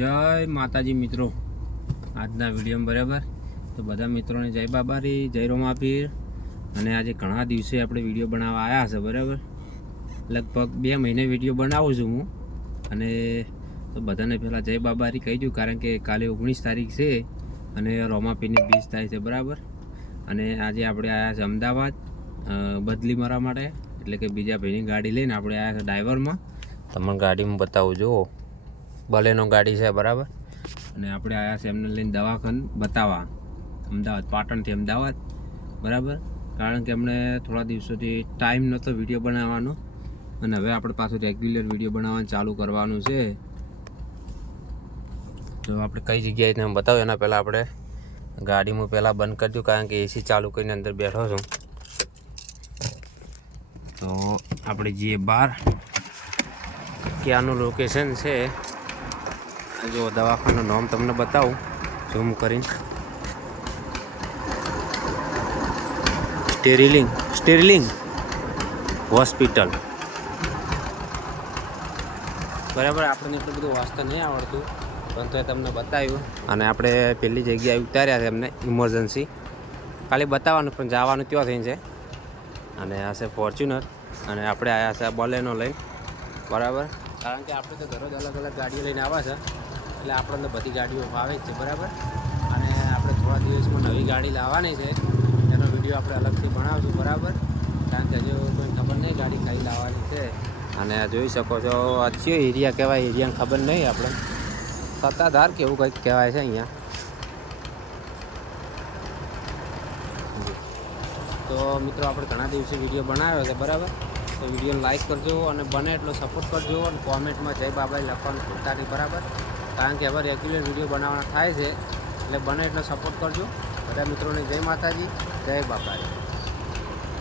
જય માતાજી મિત્રો, આજના વિડીયોમાં બરાબર તો બધા મિત્રોને જય બાબારી, જય રોમાપીર. અને આજે ઘણા દિવસે આપણે વિડીયો બનાવવા આવ્યા છે બરાબર. લગભગ 2 મહિને વિડીયો બનાવું છું હું. અને તો બધાને પહેલાં જય બાબારી કહી દઉં, કારણ કે કાલે 19 તારીખ છે અને રોમાપીરની 20 તારીખ છે બરાબર. અને આજે આપણે આવ્યા છે અમદાવાદ બદલી મારવા માટે, એટલે કે બીજા ભાઈની ગાડી લઈને આપણે આવ્યા છે ડ્રાઈવરમાં. તમને ગાડીમાં બતાવું જુઓ, બલેનો ગાડી છે બરાબર. અને આપણે આવ્યા છે એમને લઈને દવાખાને બતાવવા, અમદાવાદ, પાટણથી અમદાવાદ બરાબર. કારણ કે એમને થોડા દિવસોથી ટાઈમ નહોતો વિડીયો બનાવવાનો, અને હવે આપણે પાછું રેગ્યુલર વિડીયો બનાવવાનું ચાલુ કરવાનું છે. તો આપણે કઈ જગ્યાએ તમે બતાવો એના પહેલાં આપણે ગાડીમાં પહેલાં બંધ કરી દઉં, કારણ કે એસી ચાલુ કરીને અંદર બેઠો છું. તો આપણે જઈએ બહાર. ક્યાંનું લોકેશન છે જો, દવાખાનું નામ તમને બતાવું ઝૂમ કરીને. સ્ટેરિલિંગ હોસ્પિટલ બરાબર. આપણને એટલું બધું વાંચતા નહીં આવડતું, પરંતુ એ તમને બતાવ્યું. અને આપણે પહેલી જગ્યાએ ઉતાર્યા છે એમને ઇમરજન્સી, ખાલી બતાવવાનું, પણ જવાનું ત્યાં થઈને છે. અને આ છે ફોર્ચ્યુનર, અને આપણે આવ્યા છે બલેનો લઈને બરાબર. કારણ કે આપણે તો દરરોજ અલગ અલગ ગાડીઓ લઈને આવ્યા છે, એટલે આપણને બધી ગાડીઓ ભાવે જ છે બરાબર. અને આપણે થોડા દિવસમાં નવી ગાડી લાવવાની છે, એનો વિડીયો આપણે અલગથી બનાવશું બરાબર. કારણ કે હજુ કોઈ ખબર નહીં ગાડી કઈ લાવવાની છે. અને જોઈ શકો છો આ કયો એરિયા કહેવાય, એરિયાને ખબર નહીં આપણે, સત્તાધાર કે એવું કંઈક કહેવાય છે અહીંયા. તો મિત્રો આપણે ઘણા દિવસે વિડીયો બનાવ્યો છે બરાબર. તો વિડીયોને લાઈક કરજો અને બને એટલો સપોર્ટ કરજો, અને કોમેન્ટમાં જય બાબાઈ લખવાનું ભૂલતા નહીં બરાબર. કારણ કે હવે રેગ્યુલર વિડીયો બનાવવાના થાય છે, એટલે બને એટલો સપોર્ટ કરજો. બધા મિત્રોને જય માતાજી, જય બાબાઈ.